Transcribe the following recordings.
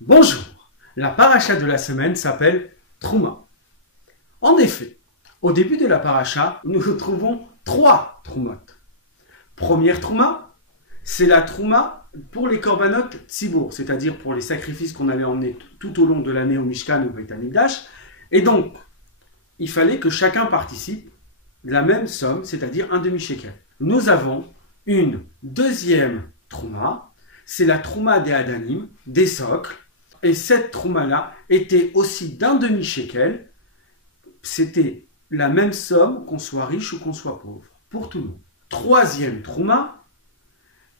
Bonjour, la paracha de la semaine s'appelle Trouma. En effet, au début de la paracha, nous trouvons 3 troumotes. Première trouma, c'est la trouma pour les korbanot tzibour, c'est-à-dire pour les sacrifices qu'on allait emmener tout au long de l'année au Mishkan ou au Beit Hamikdash. Et donc, il fallait que chacun participe de la même somme, c'est-à-dire un demi-shekel. Nous avons une deuxième trouma, c'est la trouma des Hadanim, des socles. Et cette trouma-là était aussi d'un demi-shekel. C'était la même somme, qu'on soit riche ou qu'on soit pauvre, pour tout le monde. Troisième trouma,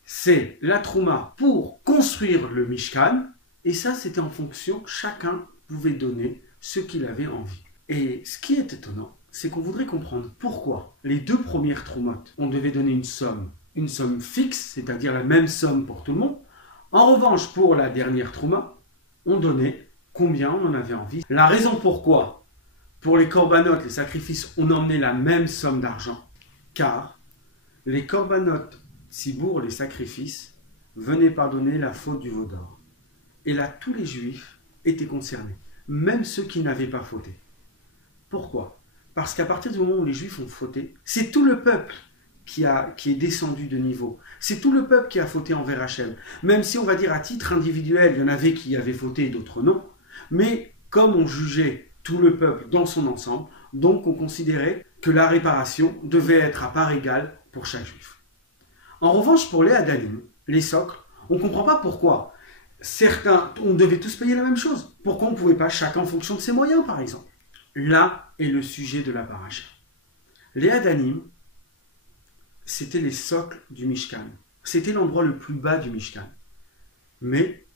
c'est la trouma pour construire le Mishkan. Et ça, c'était en fonction, chacun pouvait donner ce qu'il avait envie. Et ce qui est étonnant, c'est qu'on voudrait comprendre pourquoi les 2 premières troumotes, on devait donner une somme fixe, c'est-à-dire la même somme pour tout le monde. En revanche, pour la dernière trouma, on donnait combien on en avait envie. La raison pourquoi, pour les korbanot, les sacrifices, on emmenait la même somme d'argent, car les korbanot tzibour, les sacrifices, venaient pardonner la faute du veau d'or. Et là, tous les juifs étaient concernés, même ceux qui n'avaient pas fauté. Pourquoi? Parce qu'à partir du moment où les juifs ont fauté, c'est tout le peuple qui est descendu de niveau. C'est tout le peuple qui a fauté envers Hachem. Même si on va dire à titre individuel, il y en avait qui avaient fauté et d'autres non. Mais comme on jugeait tout le peuple dans son ensemble, donc on considérait que la réparation devait être à part égale pour chaque juif. En revanche, pour les Hadanim, les socles, on ne comprend pas pourquoi. Certains, on devait tous payer la même chose. Pourquoi on ne pouvait pas chacun en fonction de ses moyens, par exemple? Là est le sujet de la paracha. Les Hadanim, c'était les socles du Mishkan. C'était l'endroit le plus bas du Mishkan. Mais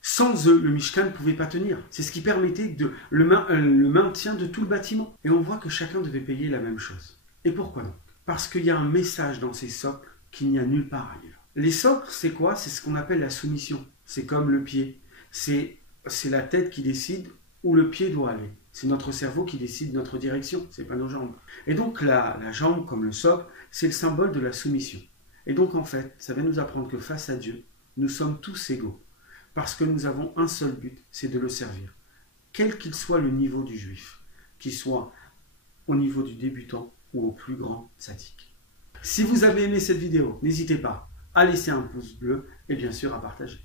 sans eux, le Mishkan ne pouvait pas tenir. C'est ce qui permettait le maintien de tout le bâtiment. Et on voit que chacun devait payer la même chose. Et pourquoi donc? Parce qu'il y a un message dans ces socles qu'il n'y a nulle part ailleurs. Les socles, c'est quoi? C'est ce qu'on appelle la soumission. C'est comme le pied. C'est la tête qui décide où le pied doit aller. C'est notre cerveau qui décide notre direction, c'est pas nos jambes. Et donc la jambe, comme le socle, c'est le symbole de la soumission. Et donc en fait, ça va nous apprendre que face à Dieu, nous sommes tous égaux. Parce que nous avons un seul but, c'est de le servir. Quel qu'il soit le niveau du juif, qu'il soit au niveau du débutant ou au plus grand tzaddik. Si vous avez aimé cette vidéo, n'hésitez pas à laisser un pouce bleu et bien sûr à partager.